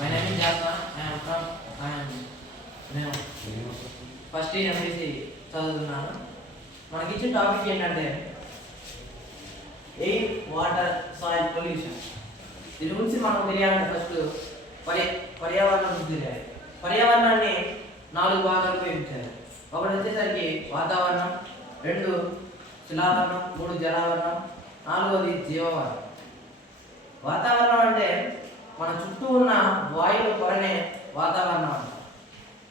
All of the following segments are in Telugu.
My name is Jasna. నేను ఫస్ట్ ఇయర్ ఎంపీసీ చదువుతున్నాను. మనకి ఇచ్చిన టాపిక్ ఏంటంటే ఎయిర్ వాటర్ సాయిల్ పొల్యూషన్. దీని గురించి మనం తెలియాలంటే ఫస్ట్ పర్యావరణం గురించి తెలియాలి. పర్యావరణాన్ని 4 భాగాలుగా విభజించారు. ఒకటి వచ్చేసరికి వాతావరణం, 2 శిలావరణం, 3 జలావరణం, 4వది జీవవరణం. వాతావరణం అంటే మన చుట్టూ ఉన్న వాయువుల పొరనే వాతావరణం అంటారు.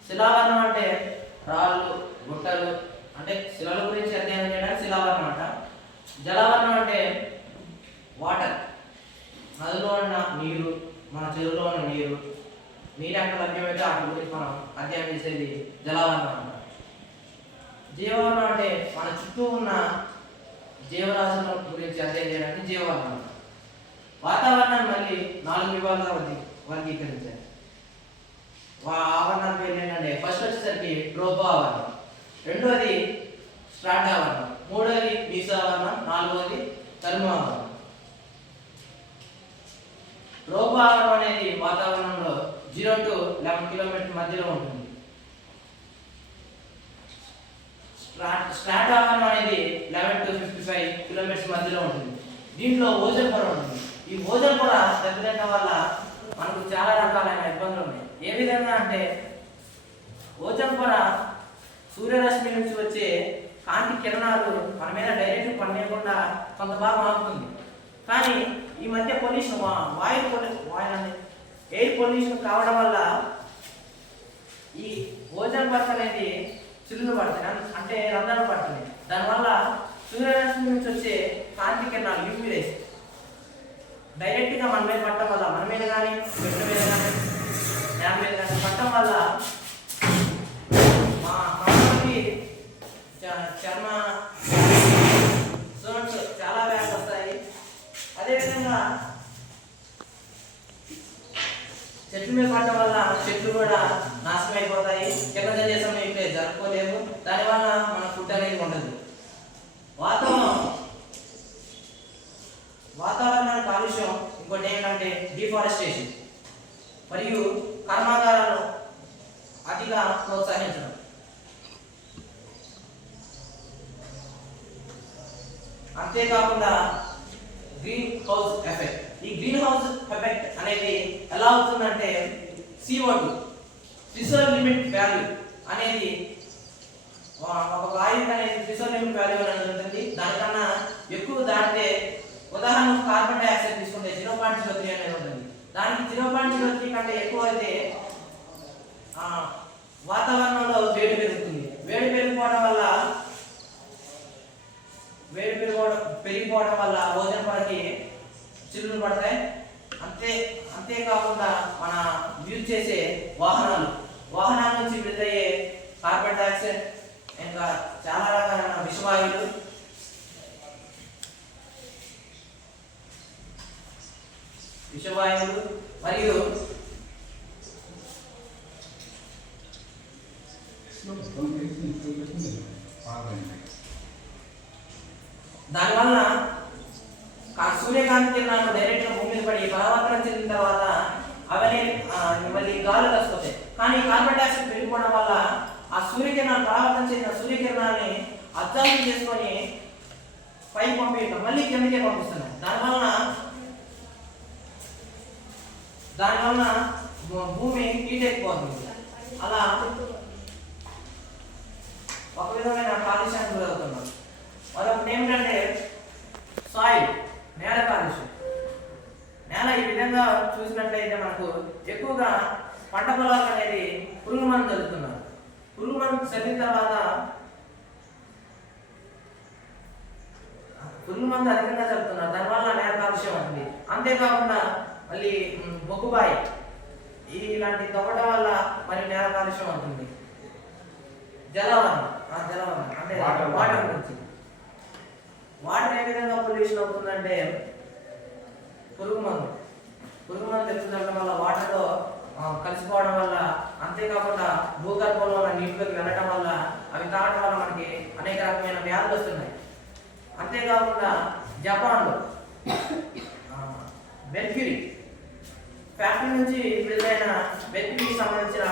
శిలావరణం అంటే రాళ్ళు, గుట్టలు, అంటే శిలల గురించి అధ్యయనం చేయడానికి శిలావరణం అంట. జలావరణం అంటే వాటర్, నదిలో ఉన్న నీరు, మన చెరువులో ఉన్న నీరు ఎక్కడ లభ్యమైతే వాటి గురించి మనం అధ్యయనం చేసేది జలావరణం అంట. జీవవరణం అంటే మన చుట్టూ ఉన్న జీవరాశుల గురించి అధ్యయనం చేయడానికి జీవవరణం. వాతావరణాన్ని మళ్ళీ 4 విభాగాలుగా వర్గీకరించారు. ఆవరణాల పేర్లు ఏంటంటే ఫస్ట్ వచ్చేసరికి ట్రోపోఆవరణం, 2వది స్ట్రాటావరణం, 3వది మీసోఆవరణం, 4వది థర్మోఆవరణం. ట్రోపోఆవరణం అనేది వాతావరణంలో 0 to 11 కిలోమీటర్ల మధ్యలో ఉంటుంది. స్ట్రాటావరణం అనేది 11 to 55 కిలోమీటర్స్ మధ్యలో ఉంటుంది. దీంట్లో ఓజోన్ పొర ఉంటుంది. ఈ ఓజోన్ పొర దెబ్బతినడం వల్ల మనకు చాలా రకాలైన ఇబ్బందులు ఉన్నాయి. ఏ విధంగా అంటే ఓజోన్ పొర సూర్యరశ్మి నుంచి వచ్చే కాంతి కిరణాలు మన మీద డైరెక్ట్ పడలేకుండా కొంత భాగం ఆపుతుంది. కానీ ఈ మధ్య పొల్యూషన్, ఎయిర్ పొల్యూషన్ కావడం వల్ల ఈ ఓజోన్ పొర అనేది చిల్లులు పడుతుంది, అంటే రంధ్రాలు పడుతుంది. దానివల్ల సూర్యరశ్మి నుంచి వచ్చే కాంతి కిరణాలు యూవీ రేస్ డైరెక్ట్గా మన మీద పడటం వల్ల, మన మీద కానీ చెట్ల మీద కానీ నేల మీద కానీ పడటం వల్ల మనకి చర్మ జోన్స్ చాలా వ్యాధులు వస్తాయి. అదేవిధంగా చెట్ల మీద పడటం వల్ల చెట్లు కూడా నాశనం అయిపోతాయి. కింద చేసాం అయితే జరుపుకోలేము. దానివల్ల మన ఫుడ్ అనేది ఉండదు. వాతావరణ కాలుష్యం ఇంకోటి ఏంటంటే డిఫారెస్టేషన్ మరియు కర్మాగారాలను అతిగా ప్రోత్సహించడం. అంతేకాకుండా గ్రీన్ హౌస్ ఎఫెక్ట్. ఈ గ్రీన్ హౌస్ ఎఫెక్ట్ అనేది ఎలా అవుతుందంటే CO2 థ్రెషోల్డ్ లిమిట్ వాల్యూ అనేది ఒక వాయువు అనేది థ్రెషోల్డ్ లిమిట్ వాల్యూ అనేది ఉంటుంది. దానికన్నా ఎక్కువ దాటితే, ఉదాహరణకు కార్బన్ డైఆక్సైడ్ తీసుకుంటే 0.03 అనేది ఉంటుంది. దానికి 0.03 కంటే ఎక్కువ అయితే వాతావరణంలో వేడి పెరుగుతుంది. వేడి పెరిగిపోవడం వల్ల ఓజోన్ పొరకి చిల్లులు పడతాయి. అంతేకాకుండా మన యూజ్ చేసే వాహనాల నుంచి విడుదలయ్యే కార్బన్ డైఆక్సైడ్, ఇంకా చాలా రకాలైన విషవాయువులు, మరియు దానివల్ల సూర్యకాంతి కిరణాలు డైరెక్ట్గా భూమి మీద పడి పరావర్తనం చెందిన తర్వాత అవన్నీ మళ్ళీ గాలి వస్తాయి. కానీ కార్బన్ డైఆక్సైడ్ పెరిగిపోవడం వల్ల ఆ సూర్యకిరణాలు పరావర్తనం చెందిన సూర్యకిరణాన్ని అబ్జర్వ్ చేసుకొని పైకి పంపించడం, మళ్ళీ కిందకే పంపిస్తున్నాయి. దానివల్ల భూమి హీట్ అయిపోతుంది. అలా ఒక విధమైన కాలుష్యానికి గురవుతున్నాం. మరొకటి ఏమిటంటే సాయిల్, నేల కాలుష్యం. నేల ఈ విధంగా చూసినట్లయితే మనకు ఎక్కువగా పంట పొలాలకు అనేది పురుగు మందు చల్లుతున్నారు. పురుగు మందు చల్లిన తర్వాత పురుగు మందు అధికంగా చల్లుతున్నారు. దానివల్ల నేల కాలుష్యం అవుతుంది. అంతేకాకుండా మళ్ళీ బొగ్గుబాయి ఇలాంటి తవ్వడం వల్ల మరి నేల కాలుష్యం అవుతుంది. జలవరణం అంటే వాటర్ గురించి. వాటర్ ఏ విధంగా పొల్యూషన్ అవుతుందంటే పురుగు మందు తెచ్చుకోవడం వల్ల, వాటర్లో కలిసిపోవడం వల్ల, అంతేకాకుండా భూగర్భంలో ఉన్న నీటిలోకి వెళ్ళడం వల్ల, అవి తాగడం వల్ల మనకి అనేక రకమైన వ్యాధులు వస్తున్నాయి. అంతేకాకుండా జపాన్లో మెర్క్యూరీ ఫ్యాక్టరీ నుంచి విడుదలైన వ్యక్తికి సంబంధించిన